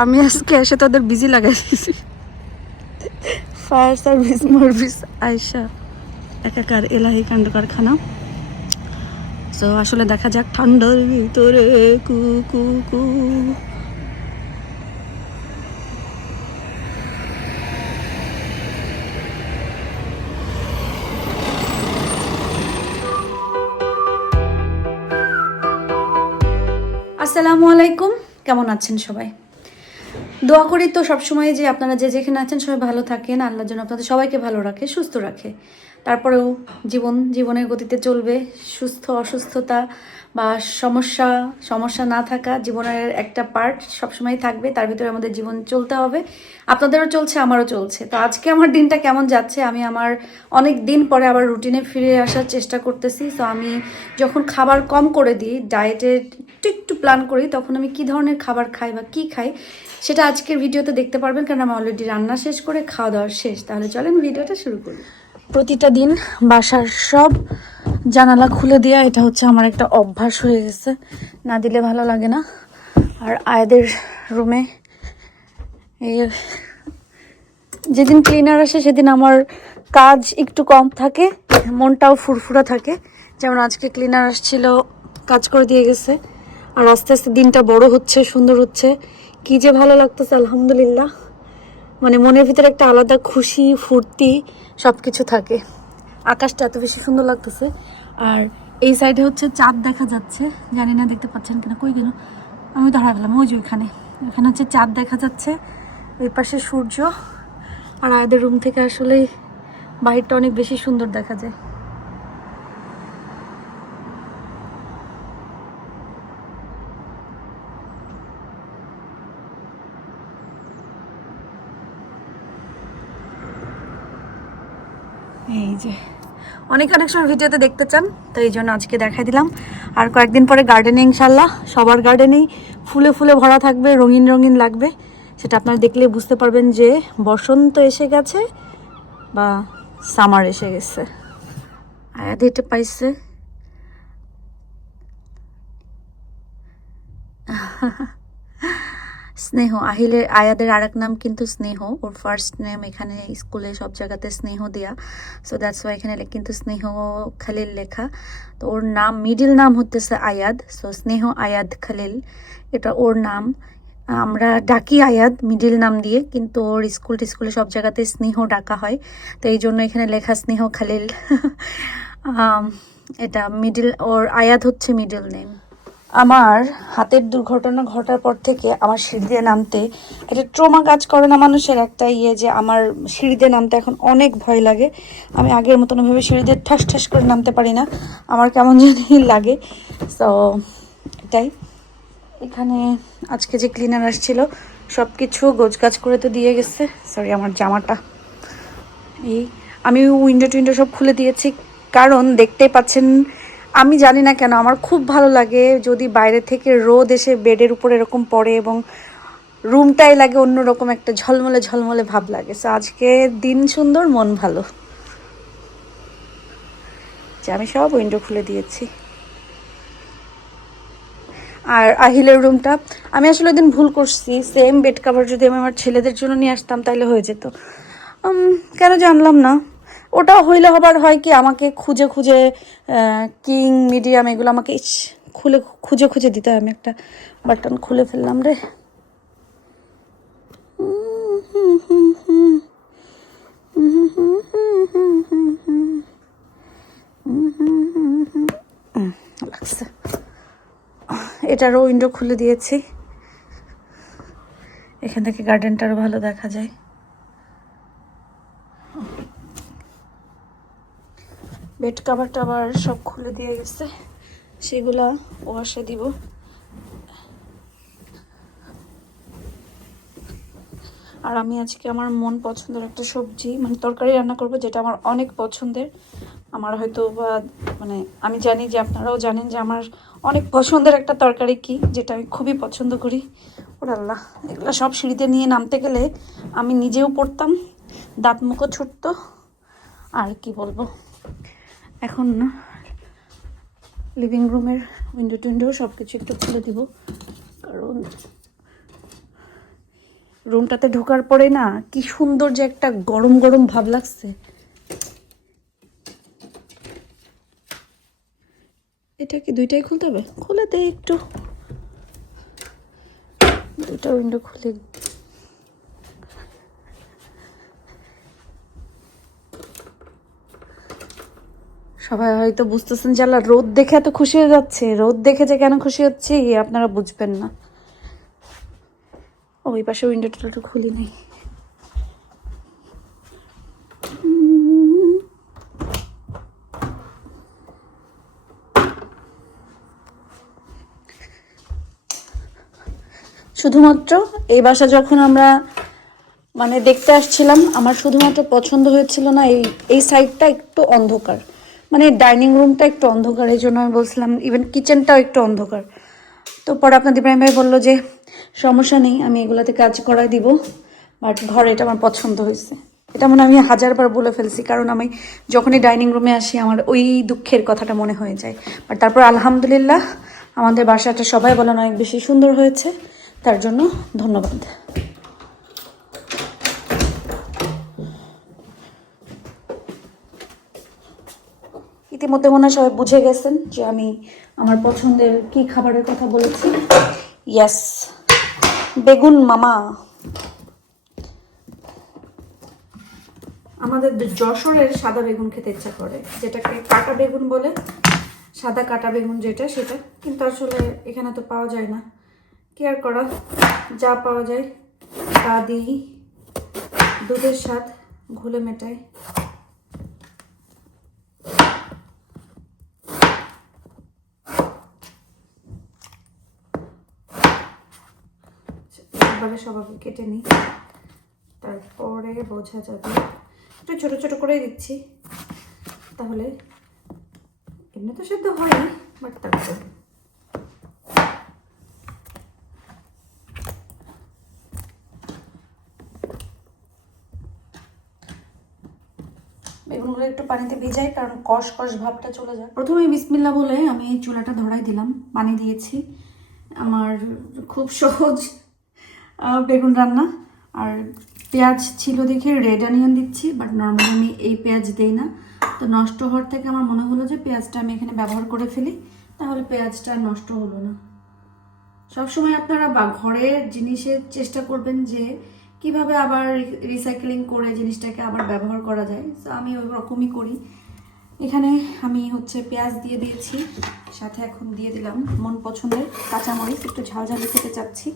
আমি আজকে এসে তোদের বিজি লাগাই দিয়েছি। ফায়ার সার্ভিস মার্ভিস আয়সা একাকার এলাহি কাণ্ড কারখানা। তো আসলে দেখা যাক ঠান্ডার ভিতরে কু কু কু। আসসালামু আলাইকুম, কেমন আছেন সবাই? দোয়া করি তো সবসময় যে আপনারা যে যেখানে আছেন সবাই ভালো থাকেন, আল্লাহর জন্য আপনাদের সবাইকে ভালো রাখে, সুস্থ রাখে। তারপরেও জীবনের গতিতে চলবে। সুস্থ অসুস্থতা বা সমস্যা না থাকা জীবনের একটা পার্ট সবসময় থাকবে, তার ভিতরে আমাদের জীবন চলতে হবে। আপনাদেরও চলছে, আমারও চলছে। তো আজকে আমার দিনটা কেমন যাচ্ছে, আমি আমার অনেক দিন পরে আবার রুটিনে ফিরে আসার চেষ্টা করতেছি। তো আমি যখন খাবার কম করে দিই, ডায়েটের একটু প্ল্যান করি, তখন আমি কি ধরনের খাবার খাই বা কী খাই সেটা আজকের ভিডিওতে দেখতে পারবেন, কারণ আমি অলরেডি রান্না শেষ করে খাওয়া দাওয়া শেষ। তাহলে চলেন ভিডিওটা শুরু করি। প্রতিটা দিন বাসার সব জানালা খুলে দেওয়া, এটা হচ্ছে আমার একটা অভ্যাস হয়ে গেছে, না দিলে ভালো লাগে না। আর আয়াদের রুমে এই যেদিন ক্লিনার আসে সেদিন আমার কাজ একটু কম থাকে, মনটাও ফুরফুরা থাকে। যেমন আজকে ক্লিনার আসছিল, কাজ করে দিয়ে গেছে। আর আস্তে আস্তে দিনটা বড় হচ্ছে, সুন্দর হচ্ছে, কি যে ভালো লাগতেছে আলহামদুলিল্লাহ। মানে মনের ভিতরে একটা আলাদা খুশি ফুর্তি সব কিছু থাকে। আকাশটা এত বেশি সুন্দর লাগতেছে। আর এই সাইডে হচ্ছে চাঁদ দেখা যাচ্ছে, জানি না দেখতে পাচ্ছেন কিনা, কই গেল, আমি তো হারা গেলাম। ওই যে ওইখানে হচ্ছে চাঁদ দেখা যাচ্ছে, ওই পাশে সূর্য। আর আয়াদের রুম থেকে আসলে বাহিরটা অনেক বেশি সুন্দর দেখা যায়। এই যে অনেক সময় ভিডিওতে দেখতে চান, তো এই জন্য আজকে দেখাই দিলাম। আর কয়েকদিন পরে গার্ডেনে ইনশাল্লাহ সবার গার্ডেনেই ফুলে ফুলে ভরা থাকবে, রঙিন রঙিন লাগবে। সেটা আপনারা দেখলে বুঝতে পারবেন যে বসন্ত এসে গেছে বা সামার এসে গেছে। আয়াদ এটা পাইছে। স্নেহ, আয়াদের আরেক নাম কিন্তু স্নেহ। ওর ফার্স্ট নেম এখানে স্কুলে সব জায়গাতে স্নেহ দেয়া, সো দ্যাটস ওয়াই এখানে কিন্তু স্নেহ খালিল লেখা। তো ওর নাম, মিডিল নাম হতেছে আয়াদ, সো স্নেহ আয়াদ খালিল, এটা ওর নাম। আমরা ডাকি আয়াদ মিডিল নাম দিয়ে, কিন্তু ওর স্কুলে সব জায়গাতে স্নেহ ডাকা হয়, তো এই জন্য এখানে লেখা স্নেহ খালিল। এটা মিডিল, ওর আয়াদ হচ্ছে মিডিল নেম। আমার হাতের দুর্ঘটনা ঘটার পর থেকে আমার সিঁড়ি দিয়ে নামতে একটা ট্রমা কাজ করে না মানুষের, একটা যে আমার সিঁড়ি দিয়ে নামতে এখন অনেক ভয় লাগে। আমি আগের মতন ভাবে সিঁড়ি দিয়ে ঠাস ঠাস করে নামতে পারি না, আমার কেমন জানি লাগে। সো এটাই। এখানে আজকে যে ক্লিনার আসছিল সব কিছু গোছগাছ করে তো দিয়ে গেছে। সরি, আমার জামাটা আমি উইন্ডো সব খুলে দিয়েছি, কারণ দেখতেই পাচ্ছেন, আমি জানি না কেন আমার খুব ভালো লাগে যদি বাইরে থেকে রোদ এসে বেডের উপর এরকম পড়ে এবং রুমটাই লাগে অন্যরকম একটা ঝলমলে ঝলমলে ভাব লাগে। সো আজকে দিন সুন্দর, মন ভালো, যে আমি সব উইন্ডো খুলে দিয়েছি। আর আহিলের রুমটা আমি আসলে দিন ভুল করছি, সেম বেড কাভার যদি আমি আমার ছেলেদের জন্য নিয়ে আসতাম তাহলে হয়ে যেত। কেন জানলাম না। ওটা হইলে হবার হয় কি, আমাকে খুঁজে খুঁজে কিং মিডিয়াম এগুলো আমাকে খুঁজে দিতে হয়। আমি একটা বাটন খুলে ফেললাম রে। লাগছে, এটারও উইন্ডো খুলে দিয়েছি, এখান থেকে গার্ডেনটা আরো ভালো দেখা যায়। বেড কাভার টাভার সব খুলে দিয়ে গেছে, সেগুলা ওয়াশে দিব। আর আমি আজকে আমার মন পছন্দের একটা সবজি, মানে তরকারি রান্না করব, যেটা আমার অনেক পছন্দের। আমার হয়তো বা মানে আমি জানি যে আপনারাও জানেন যে আমার অনেক পছন্দের একটা তরকারি কি, যেটা আমি খুবই পছন্দ করি। ওরে আল্লাহ, এগুলো সব সিঁড়িতে নিয়ে নামতে গেলে আমি নিজেও পড়তাম, দাঁত মুখও ছুটতো, আর কি বলবো। এখন না, লিভিং রুমের উইন্ডো সব কিছু একটু খুলে দিব, কারণ রুমটাতে ঢোকার পরে না কি সুন্দর যে একটা গরম গরম ভাব লাগছে। এটা কি দুইটাই খুলতে হবে? খুলে দে একটু, দুইটা উইন্ডো খুলে। সবাই হয়তো বুঝতেছেন যে আল্লাহ রোদ দেখে এত খুশি হয়ে যাচ্ছে, রোদ দেখে যে কেন খুশি হচ্ছে আপনারা বুঝবেন না। ওই পাশে উইন্ডোটা একটু খুলি নাই। শুধুমাত্র এই বাসা যখন আমরা মানে দেখতে আসছিলাম, আমার শুধুমাত্র পছন্দ হয়েছিল না এই সাইডটা একটু অন্ধকার, মানে ডাইনিং রুমটা একটু অন্ধকার, এই জন্য আমি বলছিলাম ইভেন কিচেনটাও একটু অন্ধকার। তো পরে আপনার ইব্রাহিম ভাই বললো যে সমস্যা নেই, আমি এগুলোতে কাজ করাই দিব, বাট ঘরে এটা আমার পছন্দ হয়েছে। এটা মনে আমি 1000বার বলে ফেলছি, কারণ আমি যখনই ডাইনিং রুমে আসি আমার ওই দুঃখের কথাটা মনে হয়ে যায়। বাট তারপর আলহামদুলিল্লাহ আমাদের বাসাটা সবাই বলেন অনেক বেশি সুন্দর হয়েছে, তার জন্য ধন্যবাদ। ইতিমধ্যে মনে হয় সবাই বুঝে গেছেন যে আমি আমার পছন্দের কি খাবারের কথা বলেছি। ইয়েস, বেগুন মামা। আমাদের যশোরের সাদা বেগুন খেতে ইচ্ছা করে, যেটাকে কাটা বেগুন বলে, সাদা কাটা বেগুন যেটা, সেটা কিন্তু আসলে এখানে তো পাওয়া যায় না। কি আর করা, যা পাওয়া যায় তা দিই, দুধের স্বাদ ঘুলে মেটাই। একবারে সবাইকে কেটে নিই, তারপরে বোঝা যাবে। একটু ছোট ছোট করে দিচ্ছি, তাহলে এমনি তো সেদ্ধ হয়নি, বাট তারপর বেগুনগুলো একটু পানিতে ভিজাই, কারণ কষ কষ ভাবটা চলে যায়। প্রথমে বিসমিল্লাহ বলে আমি চুলাটা ধরাই দিলাম, পানি দিয়েছি। আমার খুব সহজ বেগুন রান্না। আর পেঁয়াজ ছিল দেখে রেড অনিয়ন দিচ্ছি, বাট নর্মালি আমি এই পেঁয়াজ দিই না। তো নষ্ট হওয়ার থেকে আমার মনে হলো যে পেঁয়াজটা আমি এখানে ব্যবহার করে ফেলি, তাহলে পেঁয়াজটা নষ্ট হলো না। সবসময় আপনারা ঘরের জিনিসের চেষ্টা করবেন যে কিভাবে আবার রিসাইক্লিং করে জিনিসটাকে আবার ব্যবহার করা যায়। তো আমি ওই রকমই করি। এখানে আমি হচ্ছে পেঁয়াজ দিয়ে দিয়েছি, সাথে এখন দিয়ে দিলাম মন পছন্দের কাঁচামরিচ, একটু ঝাল ঝালি খেতে চাচ্ছি।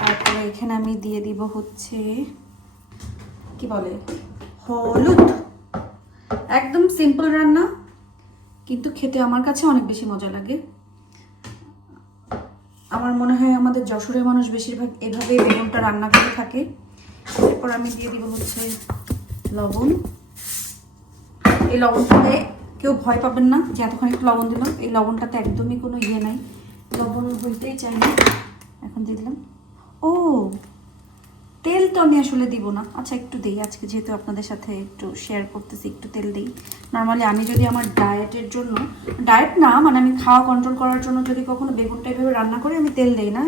তারপরে এখানে আমি দিয়ে দিব হচ্ছে কি বলে হলুদ। একদম সিম্পল রান্না, কিন্তু খেতে আমার কাছে অনেক বেশি মজা লাগে। আমার মনে হয় আমাদের যশোরের মানুষ বেশিরভাগ এভাবেই বেগুনটা রান্না করে থাকে। এরপর আমি দিয়ে দিব হচ্ছে লবণ। এই লবণটাতে কেউ ভয় পাবেন না যে এতক্ষণ একটু লবণ দিলাম, এই লবণটাতে একদমই কোনো ইয়ে নাই, লবণ হইতেই চাই না। এখন দিয়ে দিলাম, ও তেল তো আমি আসলে দিব না, আচ্ছা একটু দিই, আজকে যেহেতু আপনাদের সাথে একটু শেয়ার করতেছি একটু তেল দিই। নর্মালি আমি যদি আমার ডায়েটের জন্য, ডায়েট না মানে আমি খাওয়া কন্ট্রোল করার জন্য যদি কখনো বেগুনটা এইভাবে রান্না করি, আমি তেল দিই না,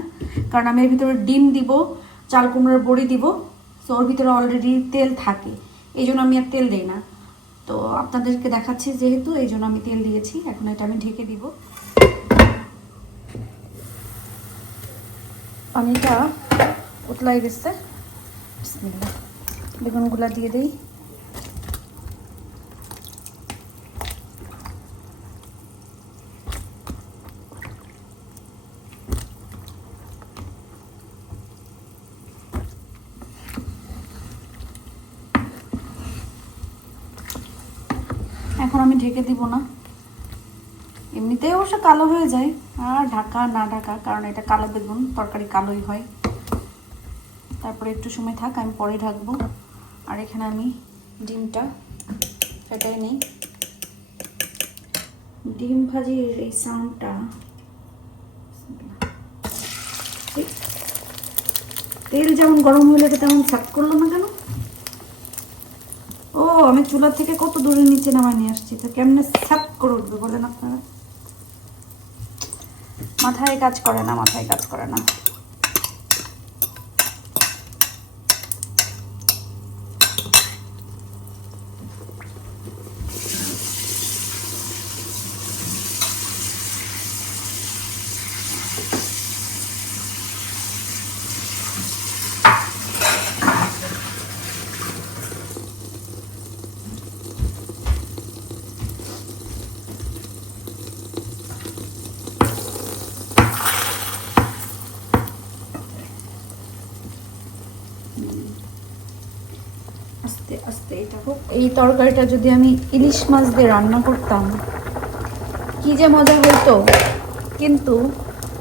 কারণ আমি এর ভিতরে ডিম দিব, চাল কুমড়োর বড়ি দিব, সো ওর ভিতরে অলরেডি তেল থাকে, এই জন্য আমি আর তেল দিই না। তো আপনাদেরকে দেখাচ্ছি যেহেতু, এই জন্য আমি তেল দিয়েছি। এখন এটা আমি ঢেকে দিব। পানিটা উতলাই গেছে, বেগুনগুলা দিয়ে দিই। এখন আমি ঢেকে দিব না, এমনিতেই অবশ্য কালো হয়ে যায়, আর ঢাকা না ঢাকা, কারণ এটা কালো বেগুন, তরকারি কালোই হয়। তারপরে একটু সময় থাক, আমি পরে ঢাকবো। আর এখানে আমি ডিমটা ফেটাই নিই। ডিম ভাজির এই সাউন্ডটা, তেল যেমন গরম হলে তেমন সাক করলো না কেন? ও আমি চুলা থেকে কত দূরে নিচে নামাই নিয়ে আসছি, তো কেমনে সাক করে উঠবে বলেন আপনারা? মাথায় কাজ করে না, মাথায় কাজ করে না। এই তরকারিটা যদি আমি ইলিশ মাছ দিয়ে রান্না করতাম কি যে মজা হতো। কিন্তু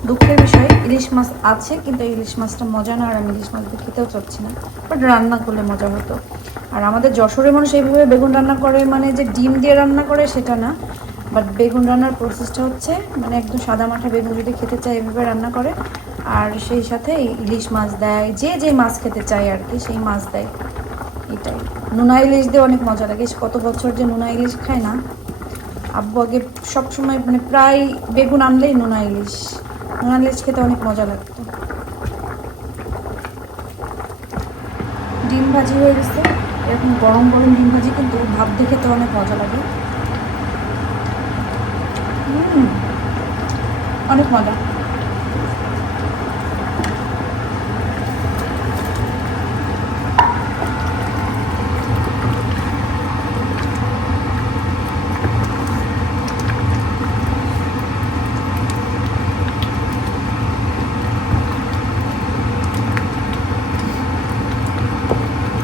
দুঃখের বিষয় ইলিশ মাছ আছে, কিন্তু ইলিশ মাছটা মজা না, আর আমি ইলিশ মাছ দিয়ে খেতেও চাচ্ছি না। বাট রান্না করলে মজা হতো। আর আমাদের যশোরের মানুষ এইভাবে বেগুন রান্না করে, মানে যে ডিম দিয়ে রান্না করে সেটা না, বাট বেগুন রান্নার প্রসেসটা হচ্ছে মানে একদম সাদা মাঠা বেগুন যদি খেতে চায় এভাবে রান্না করে, আর সেই সাথে ইলিশ মাছ দেয়, যে যে মাছ খেতে চায় আর কি সেই মাছ দেয়। এটাই নোনা ইলিশ দিয়ে অনেক মজা লাগে। কত বছর যে নোনা ইলিশ খায় না। আব্বু আগে সবসময় মানে প্রায় বেগুন আনলেই নোনা ইলিশ খেতে অনেক মজা লাগতো। ডিম ভাজি হয়ে গেছে, এরকম গরম গরম ডিম ভাজি কিন্তু ভাত দিয়ে খেতে অনেক মজা লাগে। অনেক মজা।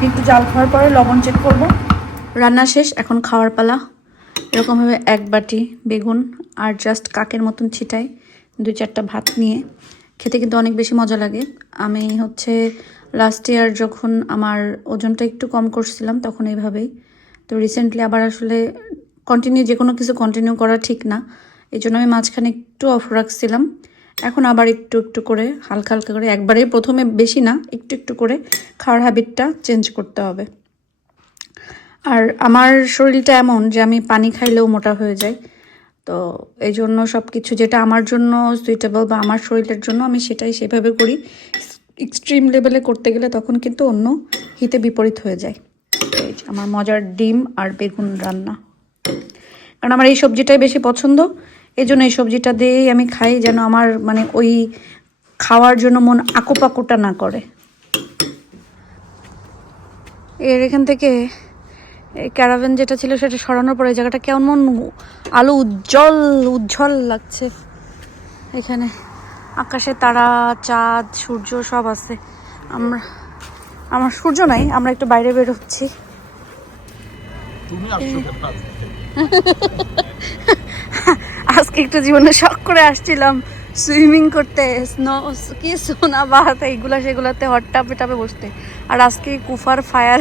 একটু জাল খাওয়ার পরে লবণ চেক করব। রান্না শেষ, এখন খাওয়ার পালা। এরকমভাবে এক বাটি বেগুন আর জাস্ট কাকের মতন ছিটাই 2-4টা ভাত নিয়ে খেতে কিন্তু অনেক বেশি মজা লাগে। আমি হচ্ছে লাস্ট ইয়ার যখন আমার ওজনটা একটু কম করছিলাম তখন এইভাবেই। তো রিসেন্টলি আবার আসলে যে কোনো কিছু কন্টিনিউ করা ঠিক না, এই জন্য আমি মাঝখানে একটু অফ রাখছিলাম। এখন আবার একটু একটু করে হালকা হালকা করে, একবারেই প্রথমে বেশি না, একটু একটু করে খাওয়ার হ্যাবিটটা চেঞ্জ করতে হবে। আর আমার শরীরটা এমন যে আমি পানি খাইলেও মোটা হয়ে যাই। তো এই জন্য সব কিছু যেটা আমার জন্য সুইটেবল বা আমার শরীরের জন্য আমি সেটাই সেভাবে করি। এক্সট্রিম লেভেলে করতে গেলে তখন কিন্তু অন্য হিতে বিপরীত হয়ে যায়। এই যে আমার মজার ডিম আর বেগুন রান্না, কারণ আমার এই সবজিটাই বেশি পছন্দ। এই জন্য এই সবজিটা দিয়েই আমি খাই, যেন আমার মানে ওই খাওয়ার জন্য মন আকোপাকোটা না করে। এখান থেকে ক্যারাভেন যেটা ছিল সেটা সরানোর পরে জায়গাটা কেমন আলো উজ্জ্বল লাগছে। এখানে আকাশে তারা, চাঁদ, সূর্য সব আছে। আমার সূর্য নাই, আমরা একটু বাইরে বের হচ্ছি। আজকে একটু জীবনে শখ করে আসছিলাম সুইমিং করতে, সোনা বাহাত এইগুলা সেগুলাতে হট টাপে বসতে। আর আজকে কুফার ফায়ার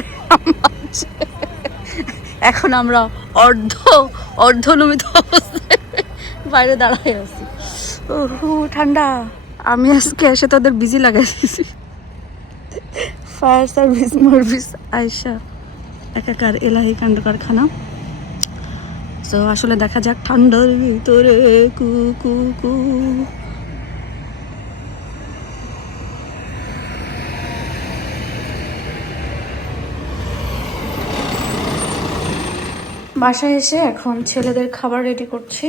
এখন আমরা অর্ধনমিত অবস্থায় বাইরে দাঁড়ায় আছি। ঠান্ডা। আমি আজকে এসে তাদের বিজি লাগাই দিয়েছি। ফায়ার সার্ভিস আয়সা একাকার এলাহি কাণ্ড কারখানা। তো আসলে দেখা যাক ঠান্ডার ভিতরে কু কু কু। বাসায় এসে এখন ছেলেদের খাবার রেডি করছি।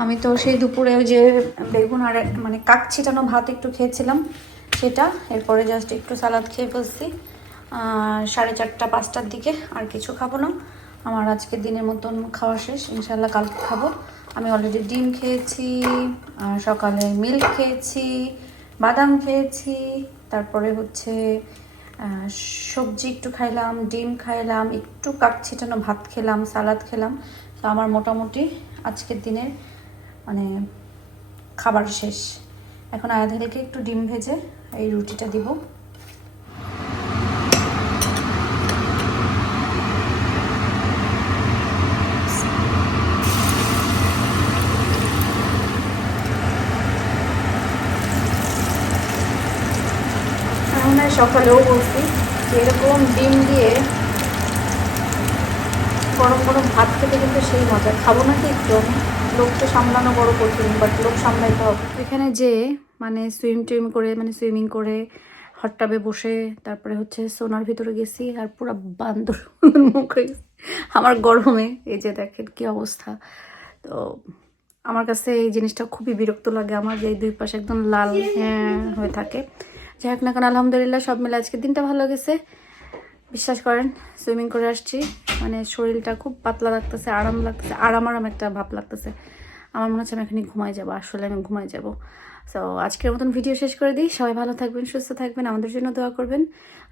আমি তো সেই দুপুরে ওই যে বেগুন আর মানে কাক ছিটানো ভাত একটু খেয়েছিলাম সেটা, এরপরে জাস্ট একটু সালাদ খেয়ে ফেলছি 4:30-5টার দিকে। আর কিছু খাবো না, আমার আজকে দিনের মতন খাওয়া শেষ। ইনশাল্লাহ কালকে খাবো। আমি অলরেডি ডিম খেয়েছি, সকালে মিল্ক খেয়েছি, বাদাম খেয়েছি, তারপরে হচ্ছে সবজি একটু খাইলাম, ডিম খাইলাম, একটু কাক ছিটানো ভাত খেলাম, সালাদ খেলাম। তো আমার মোটামুটি আজকের দিনের মানে খাবার শেষ। এখন আয়াধারিকে একটু ডিম ভেজে এই রুটিটা দিব। সকালেও বলছি যে এরকম ডিম দিয়ে গরম গরম ভাত খেতে কিন্তু সেই মজা। খাবো নাকি একটু, লোককে সামলানো বড় কঠিন, বাট লোক সামলাইতে হবে। এখানে যে মানে সুইমিং করে হট টাবে বসে তারপরে হচ্ছে সোনার ভিতরে গেছি, আর পুরো বান্দর মুখ হয়ে গেছে আমার গরমে। এই যে দেখেন কি অবস্থা। তো আমার কাছে এই জিনিসটা খুবই বিরক্ত লাগে, আমার যে 2 পাশে একদম লাল হয়ে থাকে। যাই হোক না কেন আলহামদুলিল্লাহ সব মিলে আজকে দিনটা ভালো গেছে। বিশ্বাস করেন সুইমিং করে আসছি, মানে শরীরটা খুব পাতলা লাগতেছে, আরাম একটা ভাব লাগতেছে। আমার মনে হচ্ছে আমি এখানে ঘুমাই যাবো, আসলে আমি ঘুমাই যাবো। সো আজকের মতন ভিডিও শেষ করে দিই। সবাই ভালো থাকবেন, সুস্থ থাকবেন, আমাদের জন্য দোয়া করবেন।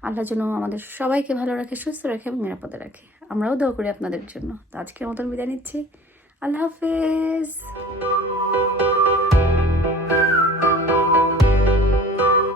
আল্লাহ যেন আমাদের সবাইকে ভালো রাখে, সুস্থ রাখে এবং নিরাপদে রাখে। আমরাও দোয়া করি আপনাদের জন্য। তো আজকের মতন বিদায় নিচ্ছি। আল্লাহ হাফেজ।